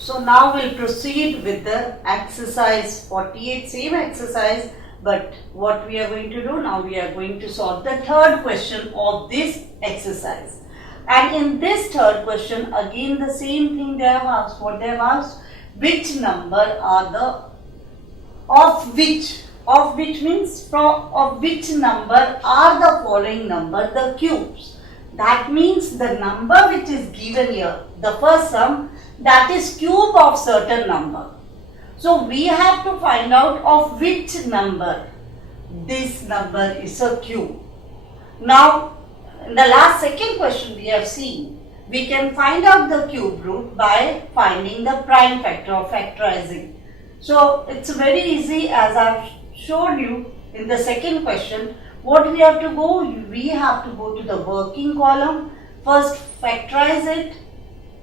So now we'll proceed with the exercise 48, same exercise, but what we are going to do now, we are going to solve the third question of this exercise. And in this third question, again the same thing they have asked. What they have asked, which number are the, of which means of which number are the following number the cubes. That means the number which is given here, the first sum, that is cube of certain number. So we have to find out of which number this number is a cube. Now in the last second question we have seen, we can find out the cube root by finding the prime factor or factorizing. So it's very easy, as I've shown you in the second question. What we have to go? We have to go to the working column. First factorize it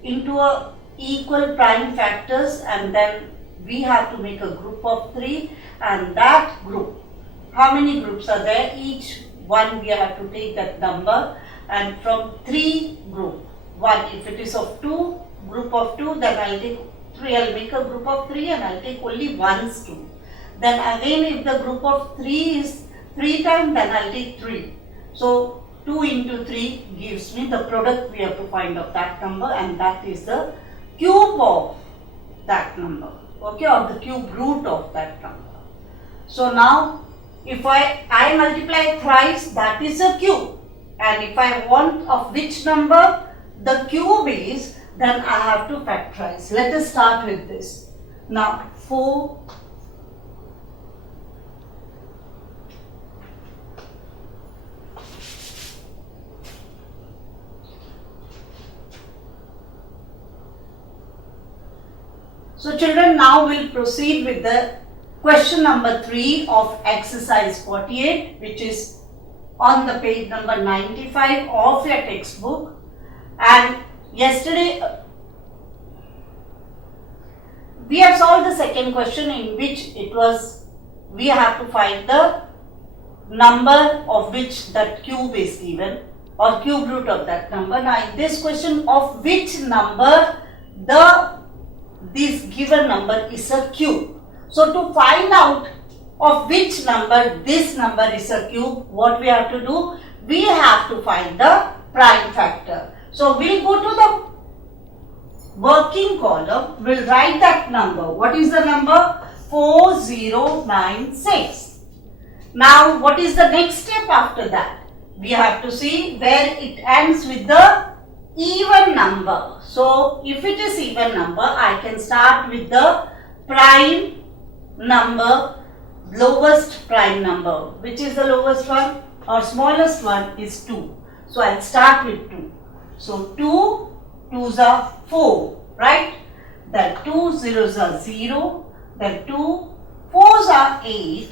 into a equal prime factors, and then we have to make a group of 3, and that group, how many groups are there? Each one we have to take that number, and from 3 group 1, if it is of 2, group of 2, then I'll take 3, I'll make a group of 3 and I'll take only 1's 2. Then again if the group of 3 is 3 times, then I'll take 3. So 2 into 3 gives me the product we have to find of that number, and that is the cube of that number, okay, or the cube root of that number. So now if I multiply thrice, that is a cube, and if I want of which number the cube is, then I have to factorize. Let us start with this. Now 4 So children, now we'll proceed with the question number 3 of exercise 48, which is on the page number 95 of your textbook. And yesterday we have solved the second question, in which it was we have to find the number of which that cube is given, or cube root of that number. Now in this question, of which number this given number is a cube. So to find out of which number this number is a cube, what we have to do? We have to find the prime factor. So we'll go to the working column, we'll write that number. What is the number? 4096. Now what is the next step after that? We have to see where it ends with the even number. So if it is even number, I can start with the prime number, lowest prime number. Which is the lowest one or smallest one? Is 2. So I'll start with 2. So 2 2's are 4, right? Then 2 zeros are 0. Then 2 4's are 8.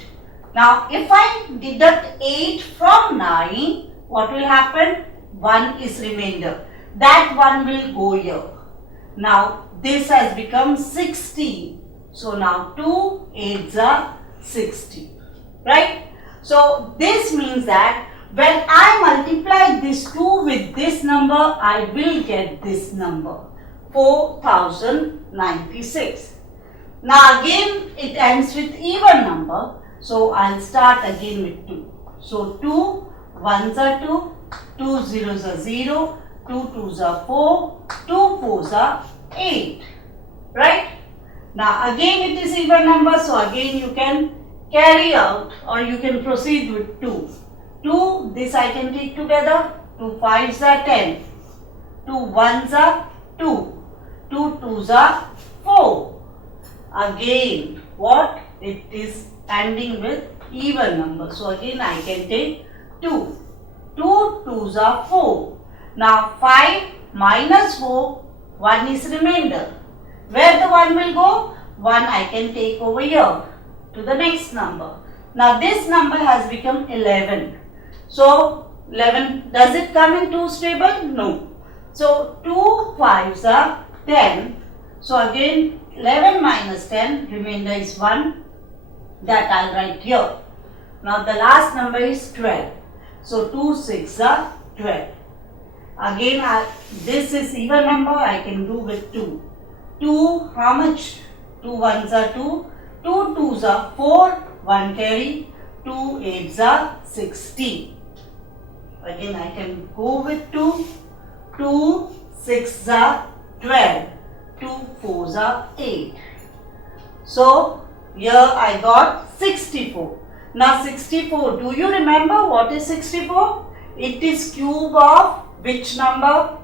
Now if I deduct 8 from 9, what will happen? 1 is remainder. That one will go here. Now this has become 16. So now 2 8's are 60, right? So this means that when I multiply this 2 with this number, I will get this number, 4096. Now again it ends with even number. So I'll start again with 2. So 2 1's are 2, 2 zeros are 0, 2 2's are 4, 2 4's are 8, right? Now again it is even number, so again you can carry out or you can proceed with 2. 2, this I can take together, 2 5's are 10, 2 1's are 2, 2 2's are 4. Again what? It is ending with even number, so again I can take 2, 2 2's are 4. Now 5 minus 4, 1 is remainder. Where the 1 will go? 1 I can take over here to the next number. Now this number has become 11. So 11, does it come in 2's table? No. So 2 5's are 10. So again 11 minus 10, remainder is 1. That I'll write here. Now the last number is 12. So 2 6's are 12. Again this is even number, I can do with 2. 2, how much? 2 ones are 2, 2 twos are 4, 1 carry, 2 eights are 16. Again I can go with 2, 2 sixes are 12, 2 fours are 8. So here I got 64. Now 64, do you remember what is 64? It is cube of which number?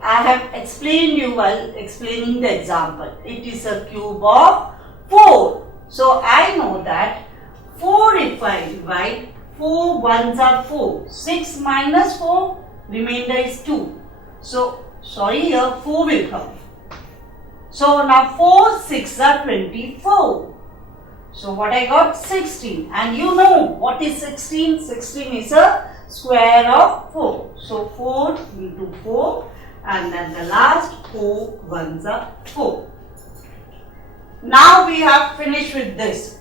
I have explained you while explaining the example. It is a cube of 4. So I know that 4 if I divide, 4 ones are 4. 6 minus 4, remainder is 2. So, sorry, here 4 will come. So now 4 6 are 24. So what I got? 16. And you know what is 16? 16 is a square of 4. So 4 into 4 and then the last 4 ones are 4. Now we have finished with this.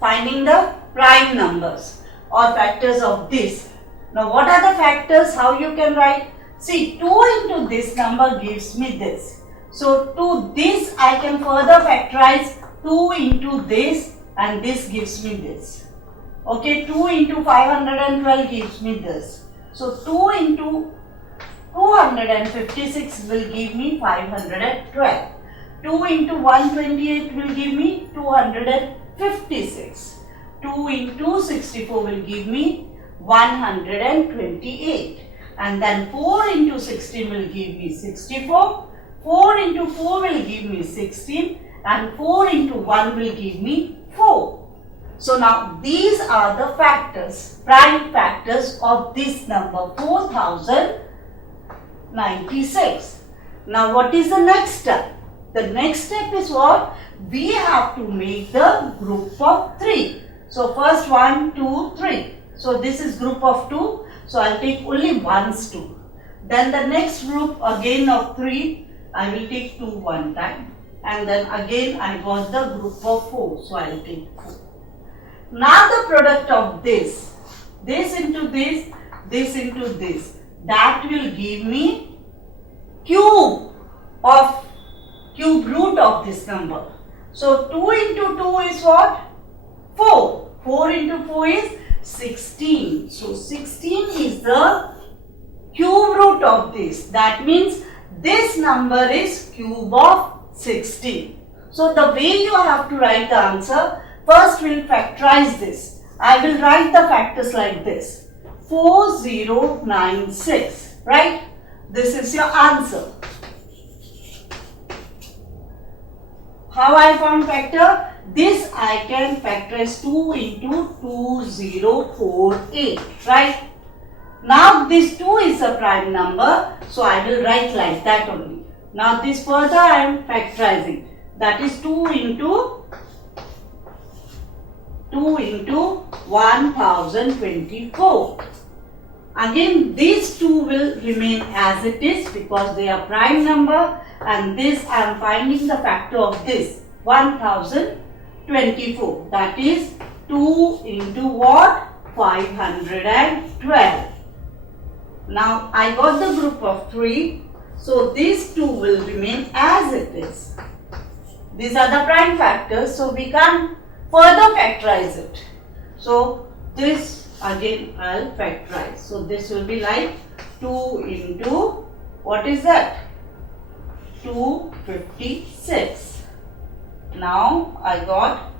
Finding the prime numbers or factors of this. Now what are the factors? How you can write? See, 2 into this number gives me this. So to this I can further factorize 2 into this and this gives me this. Okay, 2 into 512 gives me this. So 2 into 256 will give me 512. 2 into 128 will give me 256. 2 into 64 will give me 128. And then 4 into 16 will give me 64. 4 into 4 will give me 16. And 4 into 1 will give me 4. So now these are the factors, prime factors of this number 4096. Now what is the next step? The next step is what? We have to make the group of 3. So first 1, 2, 3. So this is group of 2. So I'll take only ones 2. Then the next group again of 3. I will take 2 one time. And then again I got the group of 4. So I'll take 4. Now the product of this into this into this, that will give me cube root of this number. So 2 into 2 is what? 4. 4 into 4 is 16. So 16 is the cube root of this. That means this number is cube of 16. So the way you have to write the answer, first we'll factorize this. I will write the factors like this. 4096, right? This is your answer. How I found factor? This I can factorize 2 into 2048, right? Now this 2 is a prime number, so I will write like that only. Now this further I am factorizing. That is 2 into 1024. Again these 2 will remain as it is because they are prime number, and this I am finding the factor of this 1024. That is 2 into what? 512. Now I got the group of 3. So these 2 will remain as it is. These are the prime factors, so we can't further factorize it. So this again I'll factorize. So this will be like 2 into, what is that? 256. Now I got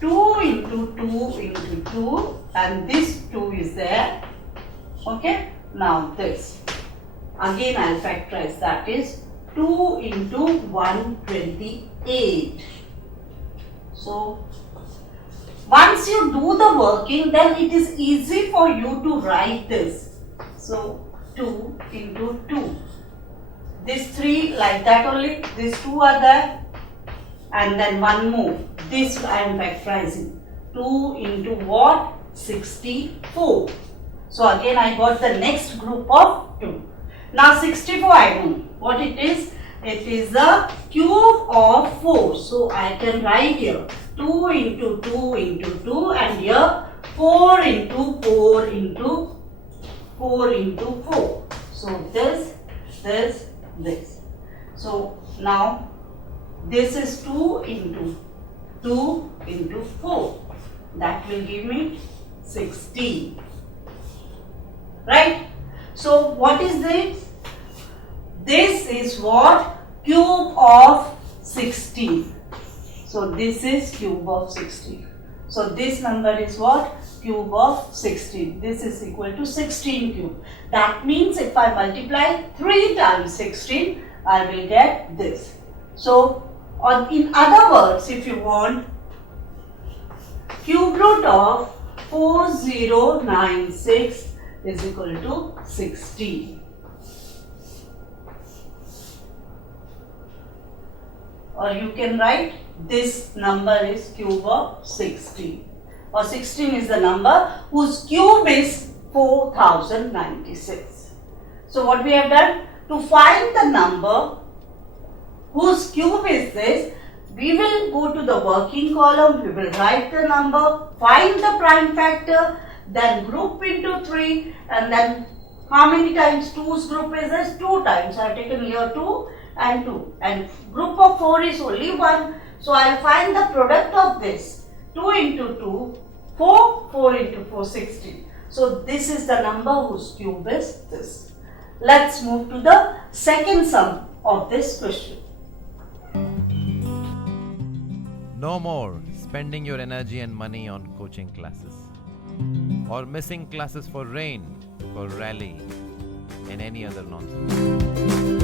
2 into 2 into 2 and this 2 is there. Okay. Now this. Again I'll factorize, that is 2 into 128. So once you do the working, then it is easy for you to write this. So 2 into 2. These 3 like that only, these 2 are there. And then one more. This I am factorizing. 2 into what? 64. So again I got the next group of 2. Now 64 I know what it is. It is the cube of 4. So I can write here 2 into 2 into 2 and here 4 into 4 into 4 into 4. So this. So now this is 2 into 4. That will give me 16. Right? So what is this? This is what? Cube of 16. So this is cube of 16. So this number is what? Cube of 16. This is equal to 16 cube. That means if I multiply 3 times 16, I will get this. So in other words, if you want, cube root of 4096 is equal to 16. Or you can write this number is cube of 16. Or 16 is the number whose cube is 4096. So what we have done? To find the number whose cube is this, we will go to the working column, we will write the number, find the prime factor, then group into 3, and then how many times 2's group is this? 2 times. I have taken here 2 and 2. And group of 4 is only 1. So I will find the product of this. 2 into 2, 4, 4 into 4, 16. So this is the number whose cube is this. Let's move to the second sum of this question. No more spending your energy and money on coaching classes or missing classes for rain, for rally, and any other nonsense.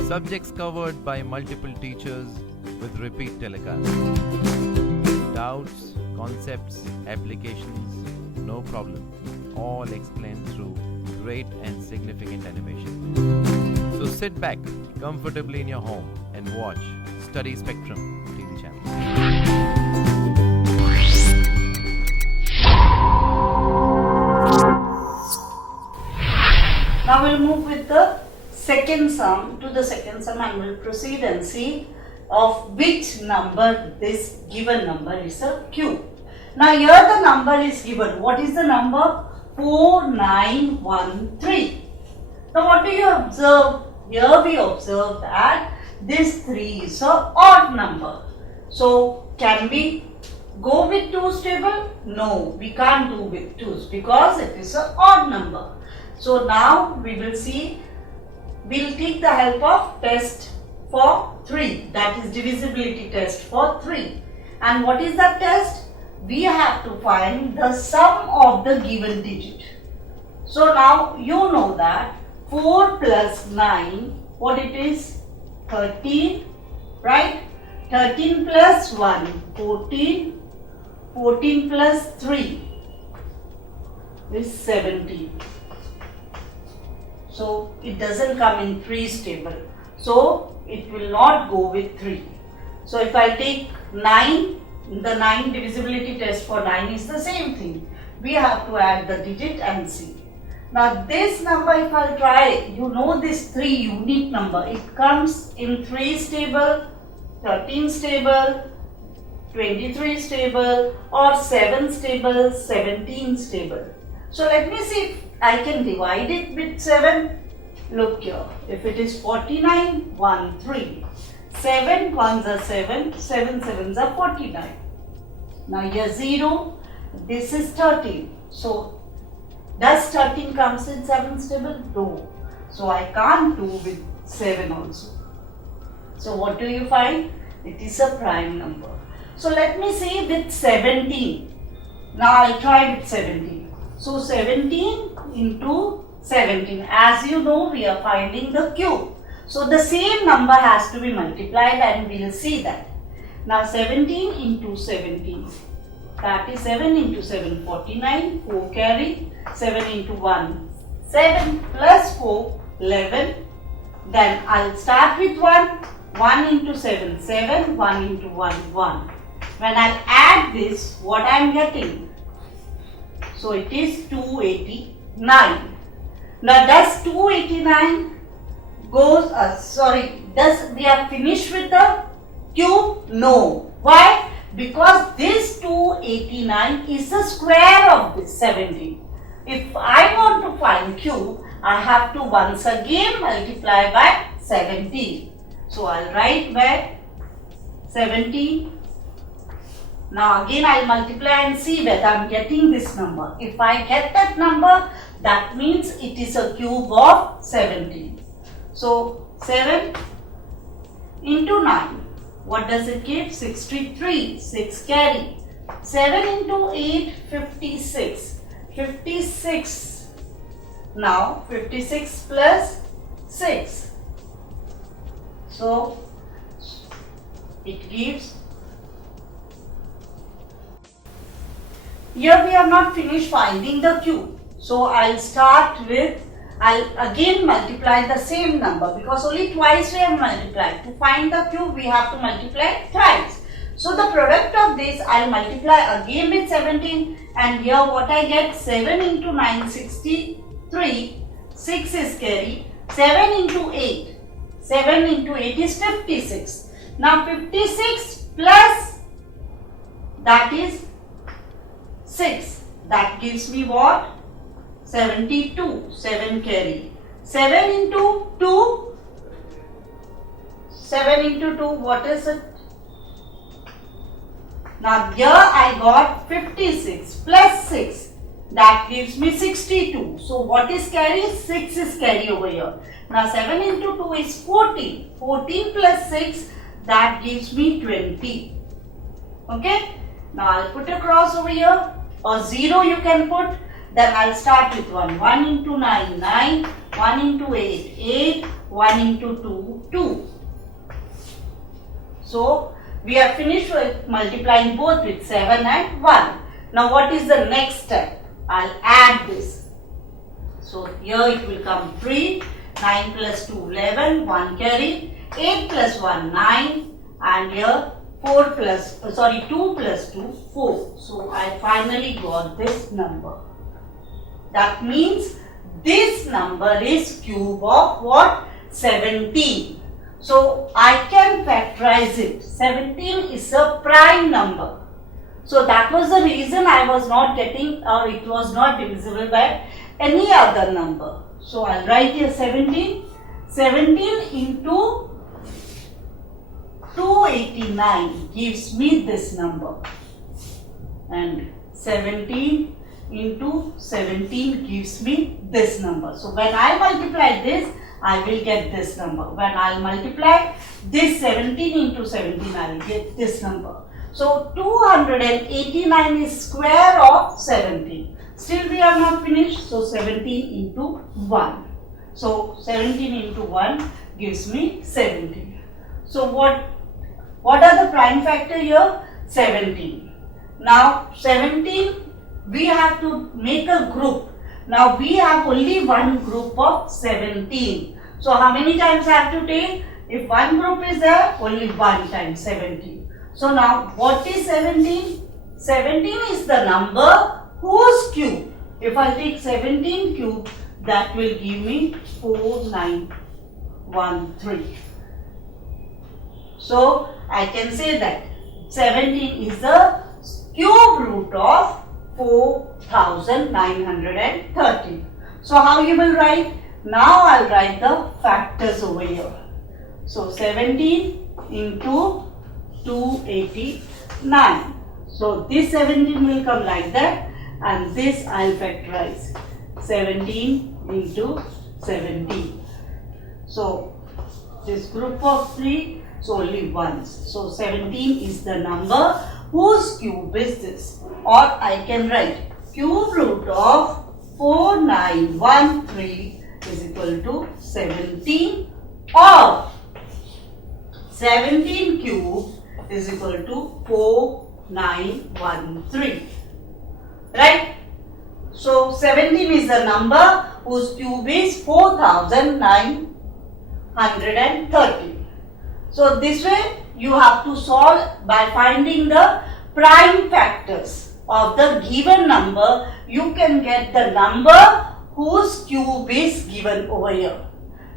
Subjects covered by multiple teachers with repeat telecasts. Doubts, concepts, applications, no problem. All explained through great and significant animation. So sit back comfortably in your home and watch Study Spectrum TV channel. Now we'll move with the second sum, and we'll proceed and see of which number this given number is a cube. Now here the number is given. What is the number? 4913. Now what do you observe? Here we observe that this 3 is a odd number. So can we go with 2's table? No, we can't do with 2's because it is an odd number. So now we will see, we'll take the help of test for 3, that is divisibility test for 3. And what is that test? We have to find the sum of the given digit. So now you know that 4 plus 9, what it is? 13, right? 13 plus 1, 14, 14 plus 3 is 17. So it doesn't come in 3's table. So it will not go with 3. So if I take 9, the 9 divisibility test for 9 is the same thing. We have to add the digit and see. Now this number, if I try, you know this 3 unique number. It comes in 3's table, 13's table, 23's table, or 7's table, 17's table. So let me see if I can divide it with 7. Look here, if it is 49, 1, 3. 7 1s are 7, 7 7s are 49. Now here 0, this is 13. So does 13 comes in 7's table? No. So I can't do with 7 also. So what do you find? It is a prime number. So let me see with 17. Now I'll try with 17. So 17 into 17. As you know, we are finding the cube. So the same number has to be multiplied and we will see that. Now 17 into 17. That is 7 into 7, 49. 4 carry. 7 into 1, 7 plus 4, 11. Then I'll start with 1. 1 into 7, 7. 1 into 1, 1. When I'll add this, what I am getting? So it is 289. Now does 289 goes, does we are finished with the cube? No. Why? Because this 289 is the square of this 17. If I want to find cube, I have to once again multiply by 17. So I'll write back 17. Now again I'll multiply and see whether I'm getting this number. If I get that number, that means it is a cube of 17. So 7 into 9. What does it give? 63. 6 carry. 7 into 8, 56. 56. Now 56 plus 6. So it gives. Here we have not finished finding the cube. So I'll start with, I'll again multiply the same number because only twice we have multiplied. To find the cube we have to multiply thrice. So the product of this I'll multiply again with 17, and here what I get, 7 into 9, 63, 6 is carry, 7 into 8, 7 into 8 is 56. Now 56 plus that is 6, that gives me what? 72, 7 carry. 7 into 2, 7 into 2, what is it? Now here I got 56 plus 6, that gives me 62. So what is carry? 6 is carry over here. Now 7 into 2 is 14. 14 plus 6, that gives me 20. Okay. Now I'll put a cross over here, or 0 you can put. Then I'll start with 1. 1 into 9, 9. 1 into 8, 8. 1 into 2, 2. So we are finished with multiplying both with 7 and 1. Now what is the next step? I'll add this. So here it will come 3. 9 plus 2, 11. 1 carry. 8 plus 1, 9. And here 2 plus 2, 4. So I finally got this number. That means this number is cube of what? 17. So I can factorize it. 17 is a prime number. So that was the reason I was not getting, or it was not divisible by any other number. So I'll write here 17. 17 into 289 gives me this number. And 17 into 17 gives me this number. So when I multiply this, I will get this number. When I will multiply this 17 into 17, I will get this number. So 289 is square of 17. Still we are not finished. So 17 into 1. So 17 into 1 gives me 17. So what are the prime factor here? 17. Now 17, we have to make a group. Now we have only one group of 17. So how many times I have to take? If one group is there, only one times 17. So now what is 17? 17 is the number whose cube. If I take 17 cube, that will give me 4913. So I can say that 17 is the cube root of 4930. So how you will write? Now I'll write the factors over here. So 17 into 289. So this 17 will come like that, and this I'll factorize. 17 into 17. So this group of 3, so only ones. So 17 is the number whose cube is this. Or I can write cube root of 4913 is equal to 17, or 17 cube is equal to 4913. Right? So 17 is the number whose cube is 4930. So this way you have to solve by finding the prime factors of the given number. You can get the number whose cube is given over here.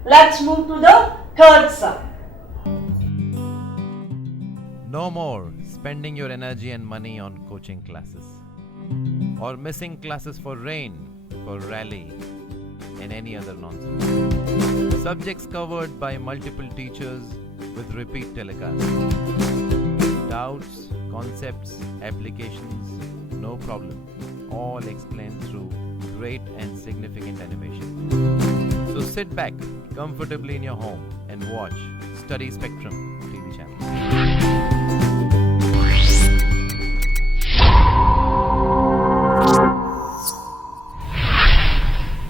Let's move to the third sum. No more spending your energy and money on coaching classes, or missing classes for rain, for rally, and any other nonsense. Subjects covered by multiple teachers with repeat telecast. Doubts, concepts, applications, no problem. All explained through great and significant animation. So sit back comfortably in your home and watch Study Spectrum TV channel.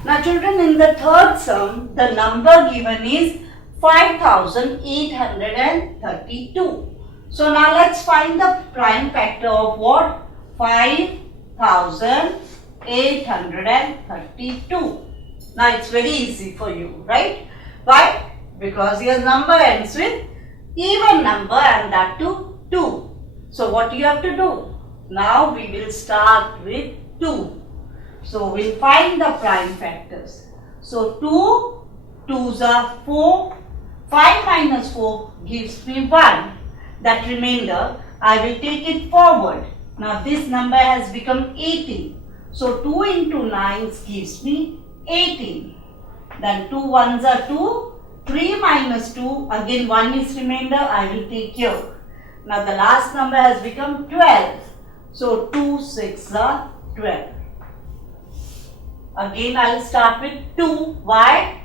Now children, in the third sum, the number given is 5832. So now let's find the prime factor of what? 5832. Now it's very easy for you, right? Why? Because your number ends with even number and that too 2. So what you have to do? Now we will start with 2. So we'll find the prime factors. So 2, 2s are 4, 5 minus 4 gives me 1. That remainder I will take it forward. Now this number has become 18. So 2 into 9 gives me 18. Then 2 ones are 2, 3 minus 2, again 1 is remainder, I will take here. Now the last number has become 12. So 2 6 are 12. Again I will start with 2. Why?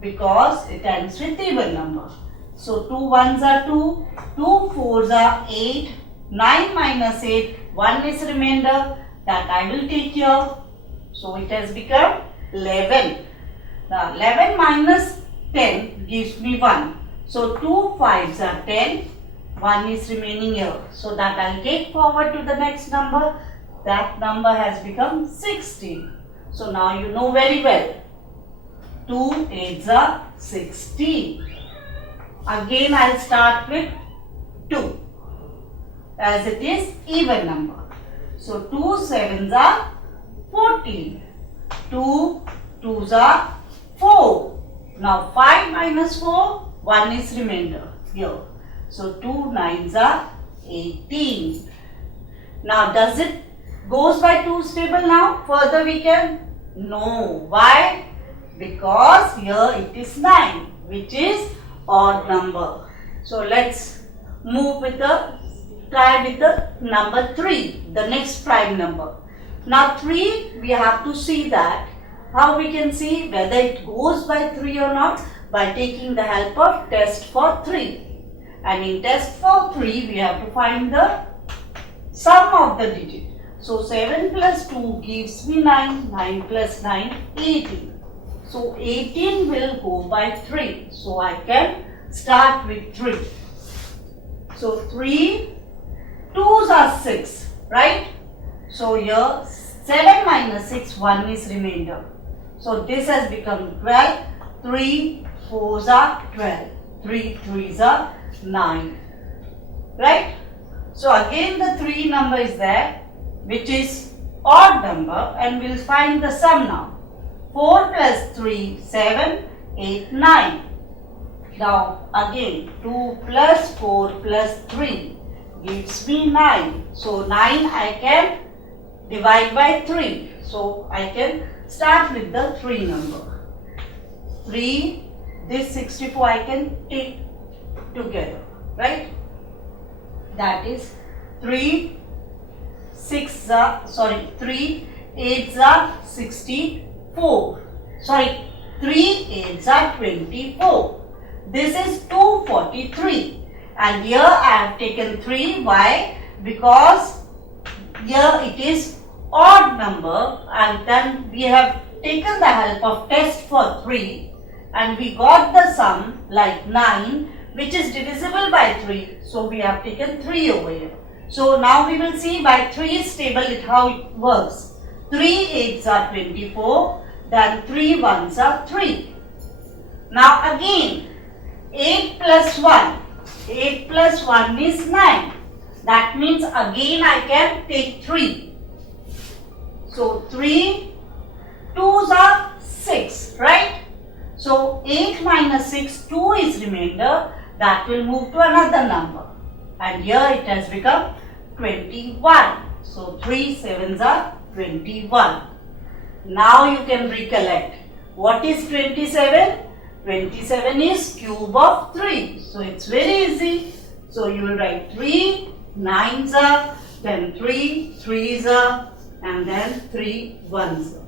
Because it ends with even number. So 2 ones are 2, 2 fours are 8, 9 minus 8, 1 is remainder, that I will take here. So it has become 11. Now 11 minus 10 gives me 1. So 2 5s are 10, 1 is remaining here. So that I will take forward to the next number. That number has become 16. So now you know very well. 2 8s are 16. Again I will start with 2 as it is even number. So 2 7s are 14. 2 2s are 4. Now 5 minus 4, 1 is remainder here. So 2 9s are 18. Now does it goes by 2's table now? Further we can? No. Why? Because here it is 9, which is odd number. So let's move with try with the number 3, the next prime number. Now 3, we have to see that. How we can see whether it goes by 3 or not? By taking the help of test for 3. And in test for 3, we have to find the sum of the digit. So 7 plus 2 gives me 9, 9 plus 9, 18. So 18 will go by 3. So I can start with 3. So 3, 2s are 6, right? So here 7 minus 6, 1 is remainder. So this has become 12. 3 4s are 12. 3 3s are 9. Right? So again the 3 number is there, which is odd number, and we'll find the sum now. 4 plus 3, 7, 8, 9. Now again 2 plus 4 plus 3 gives me 9. So 9 I can divide by 3. So I can start with the 3 number. 3, this 64 I can take together, right? That is 3 8s are 64. 3 8s are 24. This is 243. And here I have taken 3. Why? Because here it is odd number, and then we have taken the help of test for 3 and we got the sum like 9, which is divisible by 3. So we have taken 3 over here. So now we will see by 3's table how it works. 3 8s are 24, then 3 1s are 3. Now again 8 plus 1. 8 plus 1 is 9. That means again I can take 3. So 3, 2s are 6, right? So 8 minus 6, 2 is remainder. That will move to another number. And here it has become 21. So 3 7s are 21. Now you can recollect. What is 27? 27 is cube of 3. So it's very easy. So you will write 3 9s are, then 3 3s are, and then 3 1s are.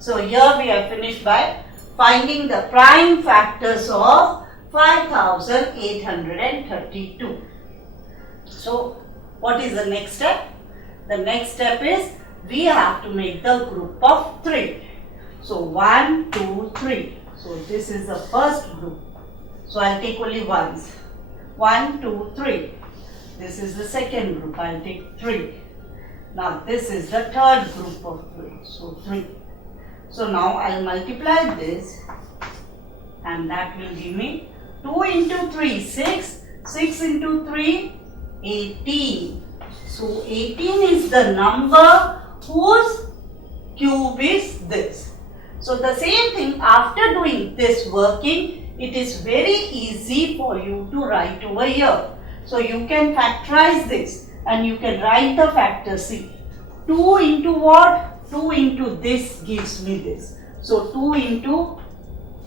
So here we are finished by finding the prime factors of 5832. So what is the next step? The next step is we have to make the group of 3. So 1, 2, 3. So this is the first group. So I'll take only ones. 1, 2, 3. This is the second group. I'll take 3. Now this is the third group of 3. So 3. So now I'll multiply this, and that will give me 2 into 3, 6. 6 into 3, 18. So 18 is the number whose cube is this. So the same thing, after doing this working, it is very easy for you to write over here. So you can factorize this and you can write the factor. See, 2 into what? 2 into this gives me this. So 2 into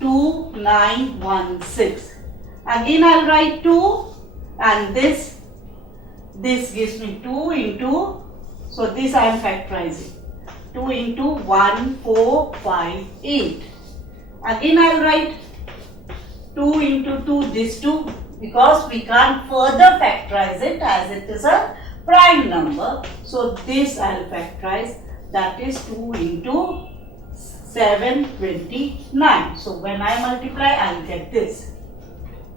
2, 9, 1, 6. Again I'll write 2, and this gives me 2 into, so this I am factorizing. 2 into 1, 4, 5, 8. Again I will write 2 into 2, this 2, because we can't further factorize it as it is a prime number. So this I will factorize, that is 2 into 7, 29. So when I multiply, I will get this.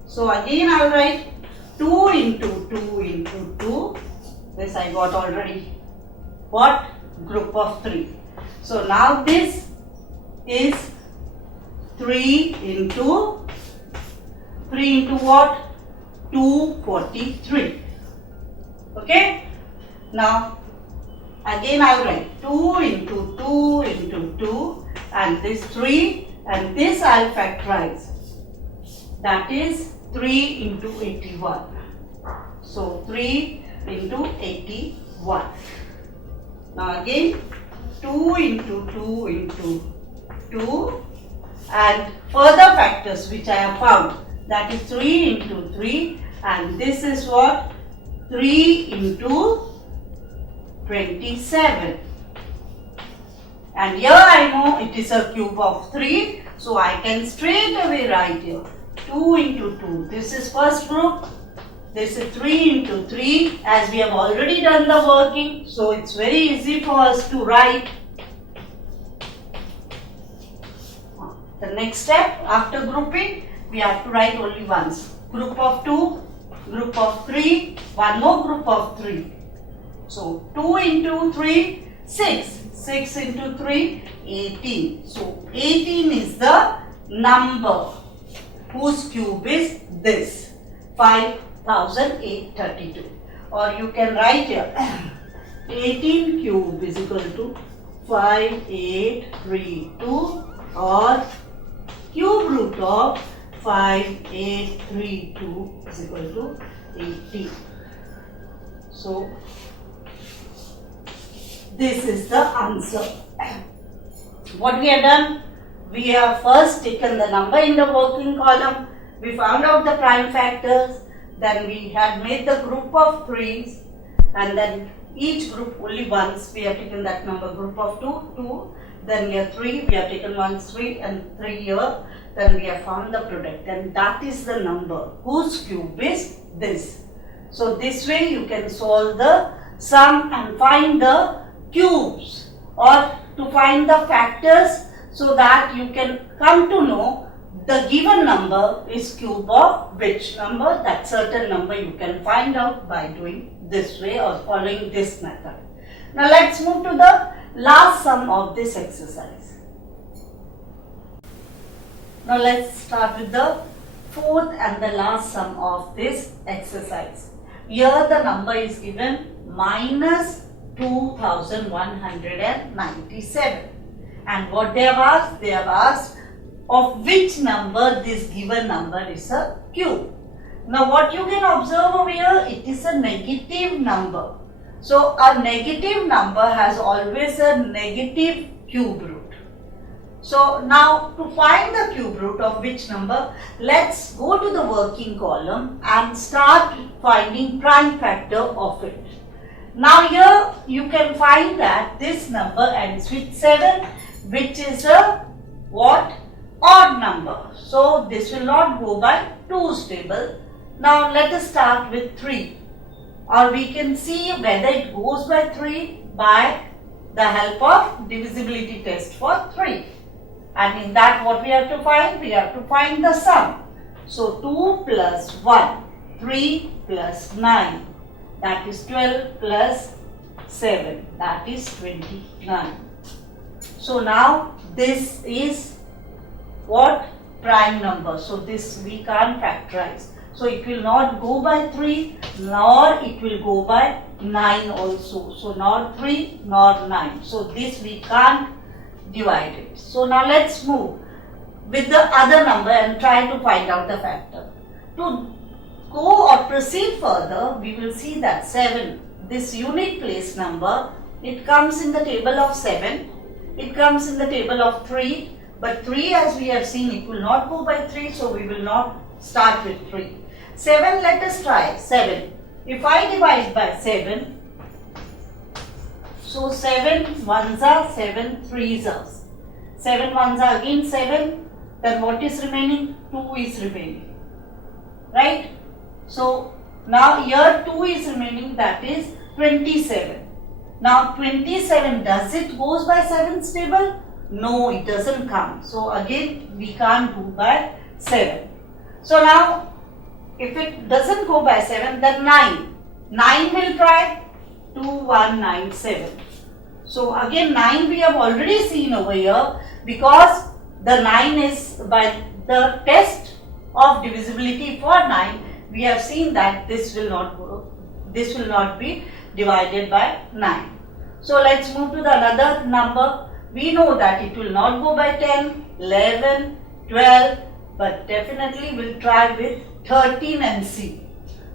So again I will write 2 into 2 into 2. This I got already. What? Group of 3. So now this is 3 into what? 243. Okay. Now again I will write 2 into 2 into 2, and this 3, and this I will factorize. That is 3 into 81. So 3 into 81. Now again 2 into 2 into 2, and further factors which I have found, that is 3 into 3, and this is what? 3 into 27. And here I know it is a cube of 3, so I can straight away write here 2 into 2. This is first group. This is 3 into 3, as we have already done the working, so it's very easy for us to write. The next step, after grouping, we have to write only once. Group of 2, group of 3, one more group of 3. So 2 into 3, 6. 6 into 3, 18. So 18 is the number whose cube is this, 5832. Or you can write here 18 cube is equal to 5832, or cube root of 5832 is equal to 18. So this is the answer. What we have done? We have first taken the number in the working column. We found out the prime factors. Then we had made the group of 3s, and then each group only once we have taken that number. Group of 2, 2. Then here 3, we have taken once 3 and 3 here. Then we have found the product, and that is the number whose cube is this. So this way you can solve the sum and find the cubes, or to find the factors, so that you can come to know the given number is cube of which number. That certain number you can find out by doing this way or following this method. Now let's move to the last sum of this exercise. Now let's start with the fourth and the last sum of this exercise. Here the number is given minus 2197, and what they have asked? They have asked of which number this given number is a cube. Now what you can observe over here, it is a negative number. So a negative number has always a negative cube root. So now to find the cube root of which number, let's go to the working column and start finding prime factor of it. Now here you can find that this number ends with 7, which is a what? Odd number. So this will not go by 2's table. Now let us start with 3. Or we can see whether it goes by 3 by the help of divisibility test for 3. And in that what we have to find? We have to find the sum. So 2 plus 1, 3 plus 9, that is 12 plus 7, that is 29. So now this is what? Prime number. So this we can't factorize. So it will not go by 3 nor it will go by 9 also. So nor 3 nor 9. So this we can't divide it. So now let's move with the other number and try to find out the factor. To go or proceed further, we will see that 7, this unit place number, it comes in the table of 7, it comes in the table of 3, but 3, as we have seen, it will not go by 3, so we will not start with 3. 7, let us try 7. If I divide by 7, so 7 ones are 7 threes are 7 ones are again 7, then what is remaining? 2 is remaining, right? So now here 2 is remaining, that is 27. Now 27, does it goes by 7's table? No, it doesn't come. So again we can't go by 7. So now if it doesn't go by 7, then 9. 9 will try. 2, 1, 9, 7. So again 9 we have already seen over here, because the 9 is by the test of divisibility for 9, we have seen that this will not be divided by 9. So let's move to the another number. We know that it will not go by 10, 11, 12, but definitely we'll try with 13 and see.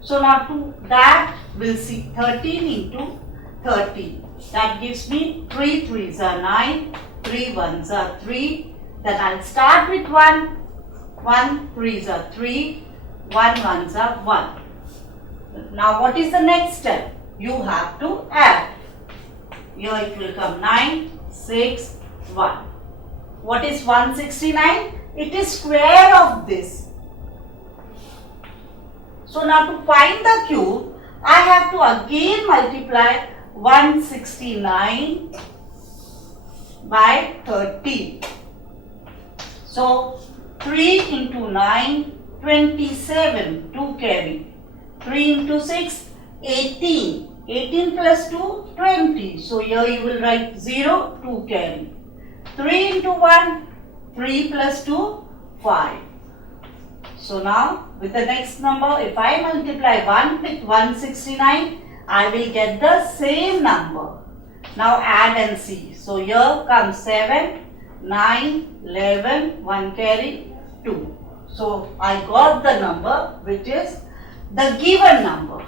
So now to that we'll see 13 into 13. That gives me 3 3s are 9, 3 1s are 3. Then I'll start with 1, 1 3s are 3, 1 1s are 1. Now what is the next step? You have to add. Here it will come 9, 6, 1. What is 169? It is square of this. So now to find the cube, I have to again multiply 169 by 13. So 3 into 9, 27, 2 carry. 3 into 6, 18. 18 plus 2, 20. So here you will write 0, 2 carry. 3 into 1, 3 plus 2, 5. So now with the next number, if I multiply 1 with 169, I will get the same number. Now add and see. So here comes 7, 9, 11, 1 carry, 2. So I got the number which is the given number.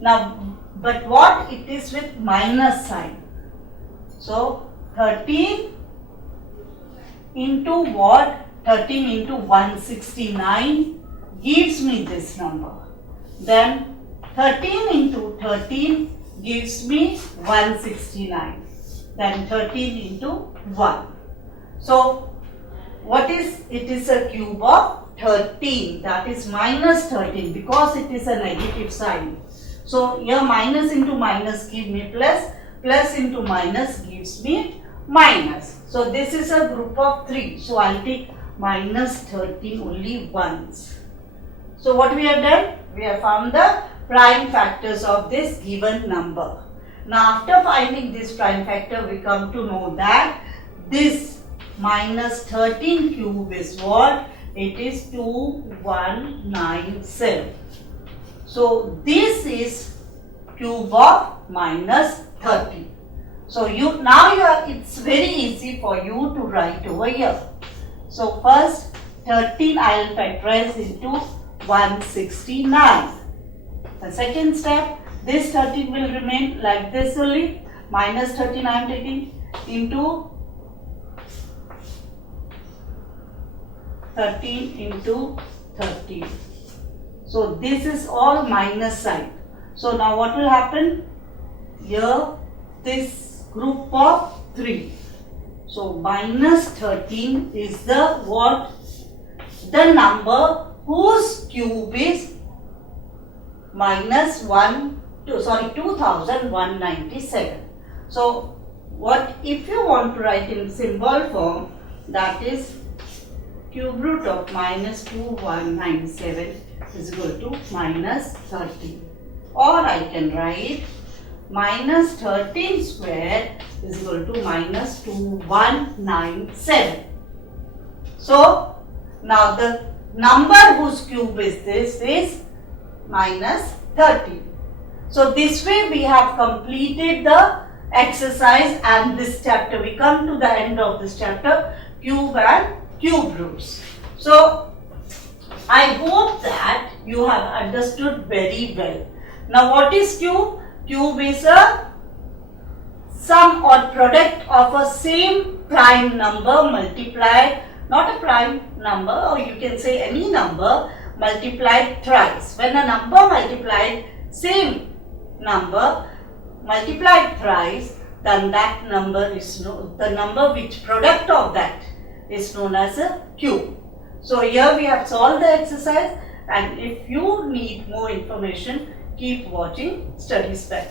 Now, but what? It is with minus sign. So 13 into what? 13 into 169 gives me this number. Then 13 into 13 gives me 169. Then 13 into 1. So what is? It is a cube of 13, that is minus 13, because it is a negative sign. So here minus into minus give me plus, plus into minus gives me minus. So this is a group of 3. So I'll take minus 13 only once. So what we have done? We have found the prime factors of this given number. Now after finding this prime factor, we come to know that this minus 13 cube is what? It is 2197. So this is cube of minus 30. So it's very easy for you to write over here. So first 13 I will factorize into 169. The second step, this 13 will remain like this only. Minus 13 I am taking into 13 into 13. So this is all minus sign. So now what will happen? Here this group of 3. So minus 13 is the what? The number whose cube is minus 2197. So what if you want to write in symbol form, that is cube root of minus 2197 is equal to minus 13. Or I can write minus 13 square is equal to minus 2197. So now the number whose cube is this is minus 13. So this way we have completed the exercise and this chapter. We come to the end of this chapter, cube and cube roots. So I hope that you have understood very well. Now what is cube? Cube is a sum or product of a same prime number multiplied, not a prime number, or you can say any number multiplied thrice. When a number multiplied same number multiplied thrice, then that number is the number which product of that is known as a cube. So here we have solved the exercise, and if you need more information, keep watching Study Spec.